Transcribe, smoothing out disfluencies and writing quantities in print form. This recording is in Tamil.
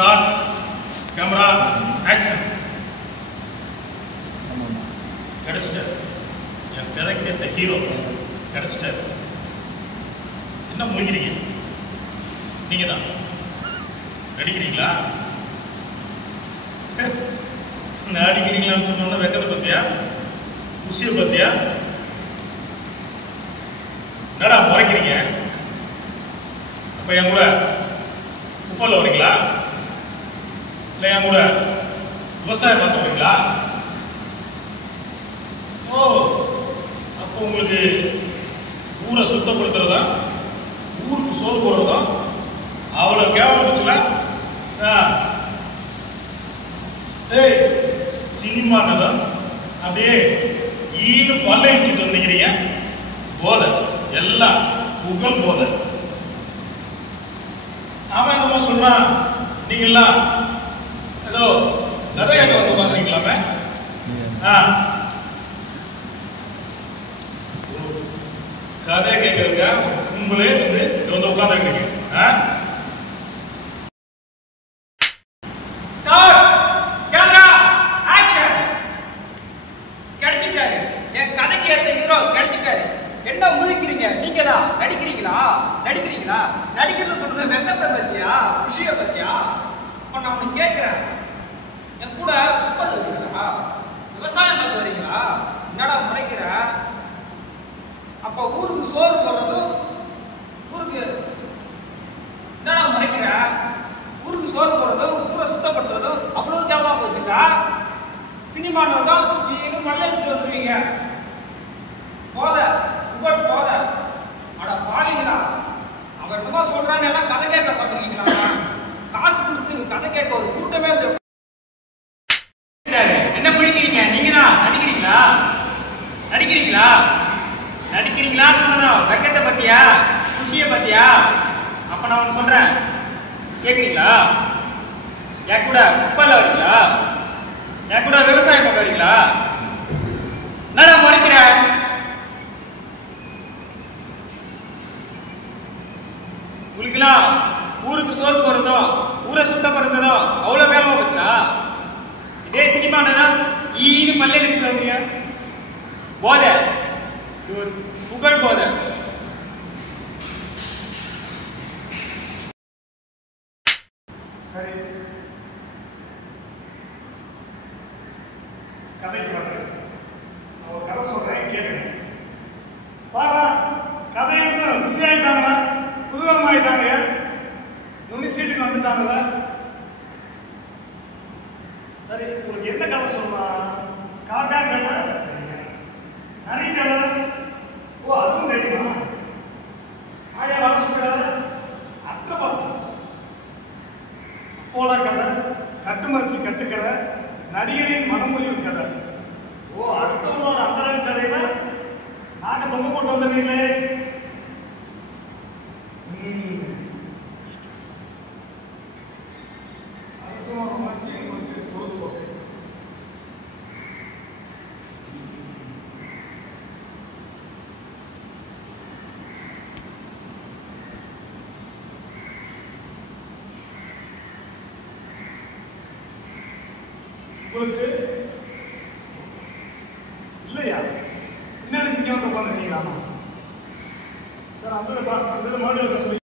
Start camera action. கிடைச்சிட்டார், என் கதைக்கு ஏற்ற ஹீரோ கிடைச்சிட்டார். என்ன முடிக்கிறீங்க? நீங்க தான் நடிக்கிறீங்களா? நடிக்கிறீங்களான்னு சொன்னோன்னா வெக்கத்தை பத்தியா, குஷியை பத்தியா? என்னடா முறைக்கிறீங்க? அப்ப என் கூட குப்பல்ல வரீங்களா? இல்ல என் கூட விவசாயம் பார்க்க வரீங்களா? ஓ, அப்போ உங்களுக்கு ஊரை சுத்தப்படுத்துறதா, ஊருக்கு சோறு போடுறதா அவ்வளவு கேவலம் போச்சுல? ஏய், சினிமானதான் அப்படியே ஈனு பல்ல இடிச்சுட்டு வந்துக்கிறீங்க. போதை எல்லாம் புகழ் போதை. அவன் என்னமா சொல்றான், நீங்கெல்லாம் ஏதோ கதை கேட்க வந்து பாக்குறீங்களாமே. கதை கேட்கறதுங்க கும்பலே வந்து உட்கார்ந்து கிடைச்சிட்டாரு. என் கதைக்கு ஏற்ற ஹீரோ கிடைச்சிட்டாரு. என்ன முழிக்கிறீங்க? நீங்க தான் நடிக்கிறீங்களா? நடிக்கிறீங்களா? நடிக்கிறது சொல்றது வெங்கத்தை பத்தியா, விஷய பத்தியா? இப்ப நான் உனக்கு கேட்கிறேன், என் கூட குப்பல் வரீங்களா? விவசாயம் பார்க்க வரீங்களா? என்னடா முறைக்கிற? அப்ப ஊருக்கு சோறு போடுறதும், ஊருக்கு என்னடா முறைக்கிற? ஊருக்கு சோறு போடுறதும், ஊரை சுத்தப்படுத்துறதும் அவ்வளவு கேவலமா போச்சுக்கா? சினிமானதான் இன்னும் மல்லிட்டு வந்துருவீங்க. போத உங்கள் போத. அட பாவீங்களா, அவன் என்னமோ சொல்றான்னு எல்லாம் கதை கேட்க பாத்துருக்கீங்களா? காசு கொடுத்து கதை கேட்க ஒரு கூட்டமே என்ன பண்ணிக்கிறீங்க? நீங்க தான் நடிக்கிறீங்களா? நடிக்கிறீங்களா? நடிக்கிறீங்களான்னு சொன்னதும் வெக்கத்தை பத்தியா, குஷியை பத்தியா? அப்ப நான் ஒண்ணு சொல்றேன், கேக்குறீங்களா? என் கூட குப்பல்ல வரீங்களா? என் கூட விவசாயம் பார்க்க வரீங்களா? என்னடா முறைக்கிற? உங்களுக்குலாம் ஊருக்கு சோறு போறதும், ஊரை சுத்தப்படுறதும் அவ்வளவு வேகமா போச்சா? இதே சினிமானா ஈனு மல்ல நினைச்சுவாங்க. போதை, புகழ் போதை. சரி, கதைக்கு வந்து நான் ஒரு கதை சொல்றேன், கேட்குறேன். பாரா, கதை வந்து குஷியாயிட்டாங்க, குதூகலமாயிட்டாங்க, யூனிவர்சிட்டிக்கு வந்துட்டாங்கள. சரி, உங்களுக்கு என்ன கதை சொல்லலாம்? காக்கா கதை, நரி கதை. ஓ, அதுவும் தெரியுமா? ஆயா வளசுக்கிற அத்த பாசம் போல கதை, கட்டுமரிச்சு கட்டுக்கிற நடிகரின் மனமொழிவு கதை. ஓ, அடுத்தவங்களோட அந்தரங்க கதையில நாக்க தொங்க போட்டு வந்தீங்களே. அடுத்தவங்க வச்சு உங்களுக்கு பொழுதுபோக்கு. உங்களுக்கு இல்லையா? என்ன இங்க வந்து உட்காந்துருக்கீங்களா? சார், அந்த மறுபடியும் சொல்லி